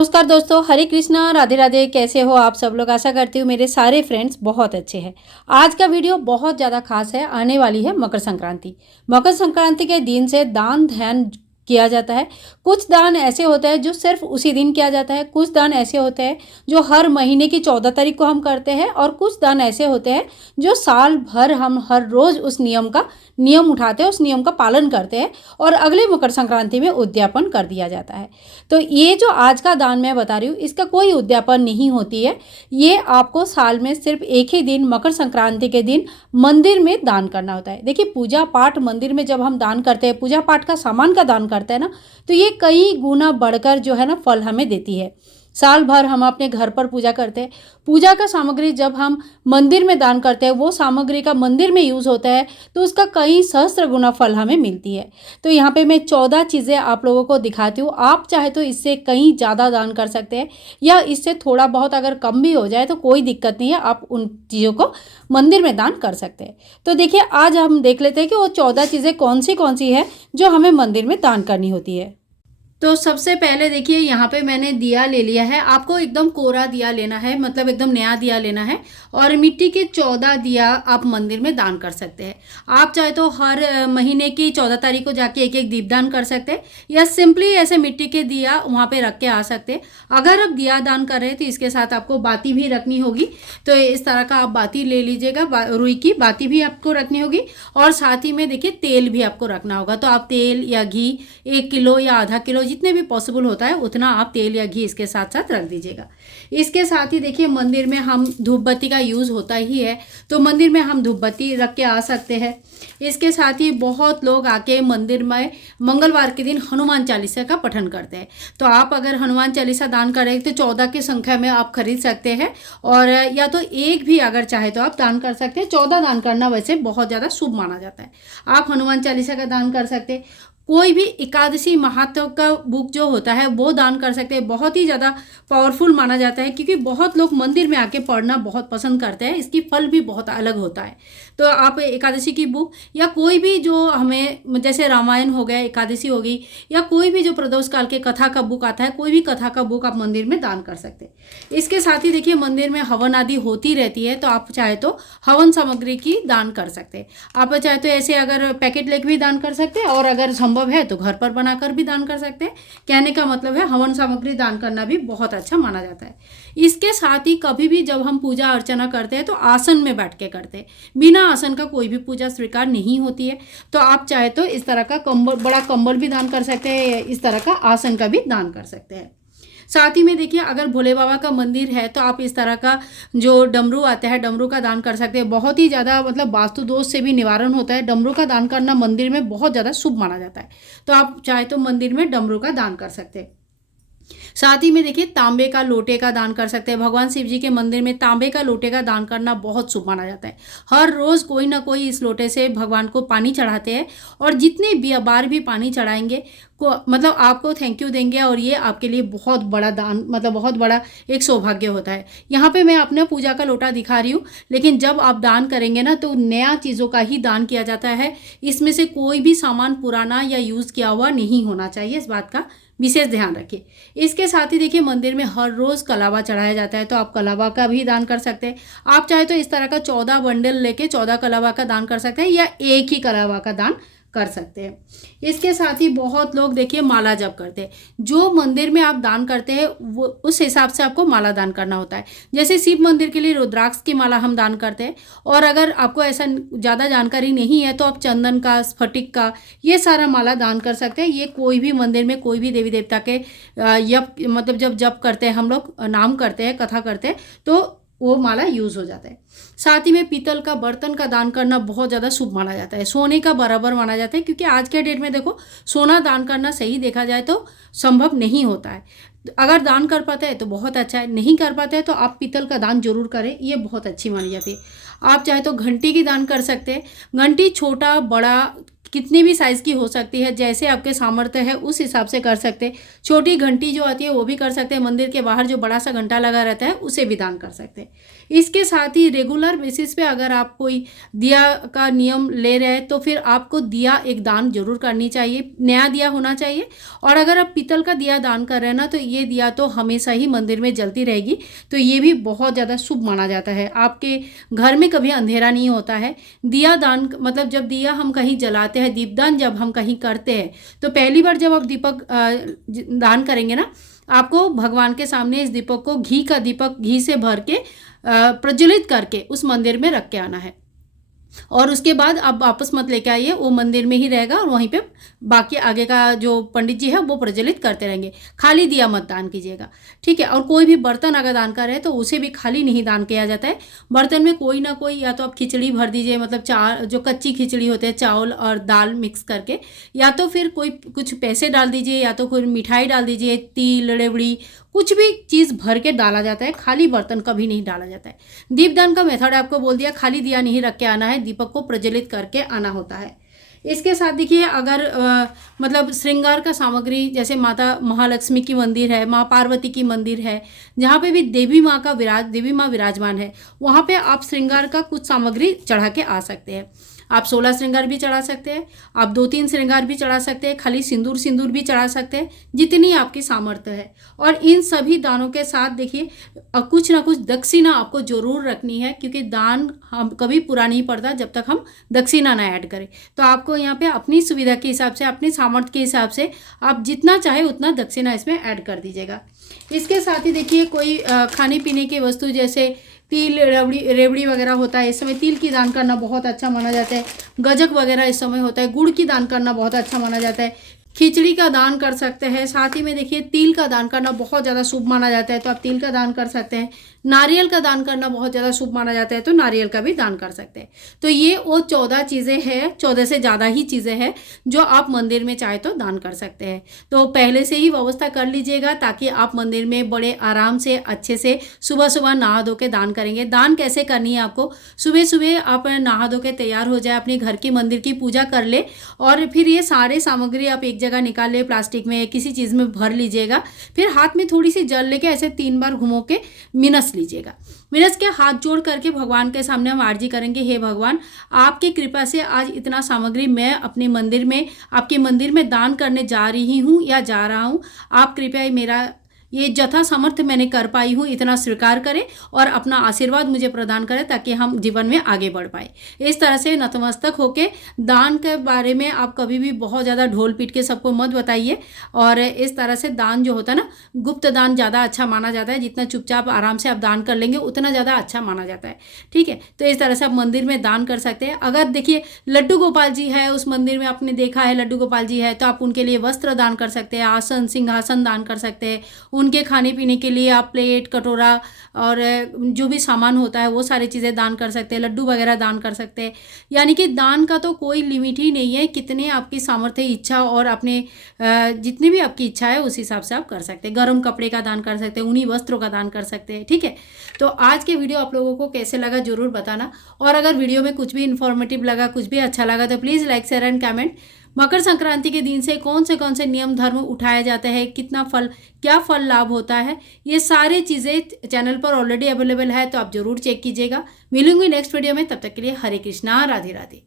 नमस्कार दोस्तों, हरे कृष्णा, राधे राधे। कैसे हो आप सब लोग? आशा करती हूँ मेरे सारे फ्रेंड्स बहुत अच्छे हैं। आज का वीडियो बहुत ज़्यादा खास है। आने वाली है मकर संक्रांति। मकर संक्रांति के दिन से दान ध्यान किया जाता है। कुछ दान ऐसे होते हैं जो सिर्फ उसी दिन किया जाता है, कुछ दान ऐसे होते हैं जो हर महीने की 14 तारीख को हम करते हैं, और कुछ दान ऐसे होते हैं जो साल भर हम हर रोज़ उस नियम उठाते हैं, उस नियम का पालन करते हैं और अगले मकर संक्रांति में उद्यापन कर दिया जाता है। तो ये जो आज का दान मैं बता रही हूँ, इसका कोई उद्यापन नहीं होती है। ये आपको साल में सिर्फ एक ही दिन, मकर संक्रांति के दिन मंदिर में दान करना होता है। देखिए, पूजा पाठ मंदिर में जब हम दान करते हैं, पूजा पाठ का सामान का दान करते हैं ना, तो ये कई गुना बढ़कर जो है ना फल हमें देती है। साल भर हम अपने घर पर पूजा करते हैं। पूजा का सामग्री जब हम मंदिर में दान करते हैं, वो सामग्री का मंदिर में यूज़ होता है, तो उसका कई सहस्त्र गुना फल हमें मिलती है। तो यहाँ पे मैं 14 चीज़ें आप लोगों को दिखाती हूँ। आप चाहे तो इससे कहीं ज़्यादा दान कर सकते हैं, या इससे थोड़ा बहुत अगर कम भी हो जाए तो कोई दिक्कत नहीं है, आप उन चीज़ों को मंदिर में दान कर सकते हैं। तो देखिए, आज हम देख लेते हैं कि वो 14 चीज़ें कौन सी है जो हमें मंदिर में दान करनी होती है। तो सबसे पहले देखिए, यहाँ पे मैंने दिया ले लिया है। आपको एकदम कोरा दिया लेना है, मतलब एकदम नया दिया लेना है, और मिट्टी के 14 दिया आप मंदिर में दान कर सकते हैं। आप चाहे तो हर महीने की 14 तारीख को जाके एक एक दीपदान कर सकते हैं, या सिंपली ऐसे मिट्टी के दिया वहाँ पे रख के आ सकते हैं। अगर आप दिया दान कर रहे हैं तो इसके साथ आपको बाती भी रखनी होगी। तो इस तरह का आप बाती ले लीजिएगा, रुई की बाती भी आपको रखनी होगी, और साथ ही में देखिए तेल भी आपको रखना होगा। तो आप तेल या घी 1 किलो या आधा किलो, जितने भी पॉसिबल होता है उतना आप तेल या घी इसके साथ साथ रख दीजिएगा। इसके साथ ही देखिए, मंदिर में हम धूप बत्ती का यूज़ होता ही है, तो मंदिर में हम धूप बत्ती रख के आ सकते हैं। इसके साथ ही बहुत लोग आके मंदिर में मंगलवार के दिन हनुमान चालीसा का पठन करते हैं। तो आप अगर हनुमान चालीसा दान करें तो 14 की संख्या में आप खरीद सकते हैं, और या तो एक भी अगर चाहे तो आप दान कर सकते हैं। 14 दान करना वैसे बहुत ज़्यादा शुभ माना जाता है। आप हनुमान चालीसा का दान कर सकते हैं। कोई भी एकादशी महात्म का बुक जो होता है वो दान कर सकते हैं। बहुत ही ज़्यादा पावरफुल माना जाता है, क्योंकि बहुत लोग मंदिर में आके पढ़ना बहुत पसंद करते हैं। इसकी फल भी बहुत अलग होता है। तो आप एकादशी की बुक, या कोई भी जो हमें जैसे रामायण हो गया, एकादशी हो गई, या कोई भी जो प्रदोष काल के कथा का बुक आता है, कोई भी कथा का बुक आप मंदिर में दान कर सकते हैं। इसके साथ ही देखिए, मंदिर में हवन आदि होती रहती है, तो आप चाहे तो हवन सामग्री की दान कर सकते हैं। आप चाहे तो ऐसे अगर पैकेट लेके भी दान कर सकते हैं, और अगर संभव है तो घर पर बनाकर भी दान कर सकते हैं। कहने का मतलब है, हवन सामग्री दान करना भी बहुत अच्छा माना जाता है। इसके साथ ही कभी भी जब हम पूजा अर्चना करते हैं तो आसन में बैठ के करते हैं। बिना आसन का कोई भी पूजा स्वीकार नहीं होती है। तो आप चाहे तो इस तरह का कंबल, बड़ा कंबल भी दान कर सकते हैं, इस तरह का आसन का भी दान कर सकते हैं। साथ ही में देखिए, अगर भोले बाबा का मंदिर है तो आप इस तरह का जो डमरू आता है, डमरू का दान कर सकते हैं। बहुत ही ज़्यादा मतलब वास्तु दोष से भी निवारण होता है। डमरू का दान करना मंदिर में बहुत ज़्यादा शुभ माना जाता है। तो आप चाहे तो मंदिर में डमरू का दान कर सकते हैं। साथ ही में देखिए, तांबे का लोटे का दान कर सकते हैं। भगवान शिव जी के मंदिर में तांबे का लोटे का दान करना बहुत शुभ माना जाता है। हर रोज़ कोई ना कोई इस लोटे से भगवान को पानी चढ़ाते हैं, और जितने भी बार भी पानी चढ़ाएंगे को मतलब आपको थैंक यू देंगे, और ये आपके लिए बहुत बड़ा दान, मतलब बहुत बड़ा एक सौभाग्य होता है। यहाँ पे मैं अपने पूजा का लोटा दिखा रही हूँ, लेकिन जब आप दान करेंगे ना तो नया चीज़ों का ही दान किया जाता है। इसमें से कोई भी सामान पुराना या यूज़ किया हुआ नहीं होना चाहिए, इस बात का विशेष ध्यान रखिए। इसके साथ ही देखिए, मंदिर में हर रोज़ कलावा चढ़ाया जाता है, तो आप कलावा का भी दान कर सकते हैं। आप चाहे तो इस तरह का 14 बंडल लेके 14 कलावा का दान कर सकते हैं, या एक ही कलावा का दान कर सकते हैं। इसके साथ ही बहुत लोग देखिए माला जप करते हैं। जो मंदिर में आप दान करते हैं वो उस हिसाब से आपको माला दान करना होता है। जैसे शिव मंदिर के लिए रुद्राक्ष की माला हम दान करते हैं, और अगर आपको ऐसा ज़्यादा जानकारी नहीं है तो आप चंदन का, स्फटिक का, ये सारा माला दान कर सकते हैं। ये कोई भी मंदिर में कोई भी देवी देवता के मतलब जब जप करते हैं, हम लोग नाम करते हैं, कथा करते हैं, तो वो माला यूज़ हो जाता है। साथ ही में पीतल का बर्तन का दान करना बहुत ज़्यादा शुभ माना जाता है। सोने का बराबर माना जाता है, क्योंकि आज के डेट में देखो, सोना दान करना सही देखा जाए तो संभव नहीं होता है। अगर दान कर पाते हैं तो बहुत अच्छा है, नहीं कर पाते हैं तो आप पीतल का दान जरूर करें, ये बहुत अच्छी मानी जाती है। आप चाहे तो घंटी की दान कर सकते हैं। घंटी छोटा बड़ा कितनी भी साइज़ की हो सकती है, जैसे आपके सामर्थ्य है उस हिसाब से कर सकते हैं। छोटी घंटी जो आती है वो भी कर सकते हैं, मंदिर के बाहर जो बड़ा सा घंटा लगा रहता है उसे भी दान कर सकते हैं। इसके साथ ही रेगुलर बेसिस पे अगर आप कोई दिया का नियम ले रहे हैं तो फिर आपको दिया एक दान जरूर करनी चाहिए, नया दिया होना चाहिए। और अगर आप पीतल का दिया दान कर रहे हैं ना, तो ये दिया तो हमेशा ही मंदिर में जलती रहेगी, तो ये भी बहुत ज़्यादा शुभ माना जाता है। आपके घर में कभी अंधेरा नहीं होता है। दिया दान मतलब जब दिया हम कहीं जलाते हैं, दीपदान जब हम कहीं करते हैं, तो पहली बार जब आप दीपक दान करेंगे ना, आपको भगवान के सामने इस दीपक को घी का दीपक घी से भर के प्रज्वलित करके उस मंदिर में रख के आना है। और उसके बाद आप वापस मत लेके आइए, वो मंदिर में ही रहेगा और वहीं पे बाकी आगे का जो पंडित जी है वो प्रज्वलित करते रहेंगे। खाली दिया मत दान कीजिएगा, ठीक है। और कोई भी बर्तन अगर दान कर रहे हैं तो उसे भी खाली नहीं दान किया जाता है। बर्तन में कोई ना कोई, या तो आप खिचड़ी भर दीजिए, मतलब जो कच्ची खिचड़ी होते हैं चावल और दाल मिक्स करके, या तो फिर कोई कुछ पैसे डाल दीजिए, या तो कोई मिठाई डाल दीजिए, तिल रेवड़ी कुछ भी चीज़ भर के डाला जाता है। खाली बर्तन कभी नहीं डाला जाता है। दीपदान का मेथड आपको बोल दिया, खाली दिया नहीं रख के आना है, दीपक को प्रज्वलित करके आना होता है। इसके साथ देखिए, अगर मतलब श्रृंगार का सामग्री, जैसे माता महालक्ष्मी की मंदिर है, माँ पार्वती की मंदिर है, जहाँ पे भी देवी माँ विराजमान है, वहाँ पे आप श्रृंगार का कुछ सामग्री चढ़ा के आ सकते हैं। आप 16 श्रृंगार भी चढ़ा सकते हैं, आप 2-3 श्रृंगार भी चढ़ा सकते हैं, खाली सिंदूर भी चढ़ा सकते हैं, जितनी आपकी सामर्थ्य है। और इन सभी दानों के साथ देखिए, कुछ ना कुछ दक्षिणा आपको जरूर रखनी है, क्योंकि दान हम कभी पूरा नहीं पड़ता जब तक हम दक्षिणा ना ऐड करें। तो आपको यहाँ पे अपनी सुविधा के हिसाब से, अपने सामर्थ्य के हिसाब से आप जितना चाहे उतना दक्षिणा इसमें ऐड कर दीजिएगा। इसके साथ ही देखिए, कोई खाने पीने की वस्तु जैसे तिल रेवड़ी वगैरह होता है, इस समय तिल की दान करना बहुत अच्छा माना जाता है। गजक वगैरह इस समय होता है, गुड़ की दान करना बहुत अच्छा माना जाता है। खिचड़ी का दान कर सकते हैं। साथ ही में देखिए, तिल का दान करना बहुत ज़्यादा शुभ माना जाता है, तो आप तिल का दान कर सकते हैं। नारियल का दान करना बहुत ज़्यादा शुभ माना जाता है, तो नारियल का भी दान कर सकते हैं। तो ये वो 14 चीज़ें हैं, 14 से ज़्यादा ही चीज़ें हैं जो आप मंदिर में चाहे तो दान कर सकते हैं। तो पहले से ही व्यवस्था कर लीजिएगा, ताकि आप मंदिर में बड़े आराम से अच्छे से सुबह सुबह नहा धो के दान करेंगे। दान कैसे करनी है आपको, सुबह सुबह आप नहा धो के तैयार हो जाए, अपने घर की मंदिर की पूजा कर ले, और फिर ये सारे सामग्री आप एक जगह निकाल ले, प्लास्टिक में किसी चीज़ में भर लीजिएगा। फिर हाथ में थोड़ी सी जल लेके ऐसे 3 बार घुमो के मिनस लीजिएगा। मिनस के हाथ जोड़ करके भगवान के सामने हम आरजी करेंगे, हे भगवान, आपकी कृपा से आज इतना सामग्री मैं अपने मंदिर में, आपके मंदिर में दान करने जा रही हूँ या जा रहा हूँ। आप कृपया मेरा ये यथा सामर्थ्य मैंने कर पाई हूँ इतना स्वीकार करें और अपना आशीर्वाद मुझे प्रदान करें, ताकि हम जीवन में आगे बढ़ पाए। इस तरह से नतमस्तक होके दान के बारे में आप कभी भी बहुत ज़्यादा ढोल पीट के सबको मत बताइए। और इस तरह से दान जो होता है ना, गुप्त दान ज़्यादा अच्छा माना जाता है। जितना चुपचाप आराम से आप दान कर लेंगे उतना ज़्यादा अच्छा माना जाता है, ठीक है। तो इस तरह से आप मंदिर में दान कर सकते हैं। अगर देखिए लड्डू गोपाल जी है उस मंदिर में, आपने देखा है लड्डू गोपाल जी है, तो आप उनके लिए वस्त्र दान कर सकते हैं, आसन सिंहासन दान कर सकते हैं। उनके खाने पीने के लिए आप प्लेट कटोरा और जो भी सामान होता है वो सारी चीज़ें दान कर सकते हैं, लड्डू वगैरह दान कर सकते हैं। यानी कि दान का तो कोई लिमिट ही नहीं है, कितने आपकी सामर्थ्य इच्छा और अपने जितनी भी आपकी इच्छा है उस हिसाब से आप कर सकते हैं। गर्म कपड़े का दान कर सकते हैं, ऊनी वस्त्रों का दान कर सकते हैं, ठीक है। तो आज के वीडियो आप लोगों को कैसे लगा जरूर बताना, और अगर वीडियो में कुछ भी इन्फॉर्मेटिव लगा, कुछ भी अच्छा लगा, तो please like share and comment. Makar Sankranti के दिन से कौन से नियम धर्म उठाए जाते हैं, कितना फल, क्या फल लाभ होता है, ये सारी चीज़ें चैनल पर ऑलरेडी अवेलेबल है, तो आप जरूर चेक कीजिएगा। मिलूंगी नेक्स्ट वीडियो में, तब तक के लिए हरे कृष्णा, राधे राधे।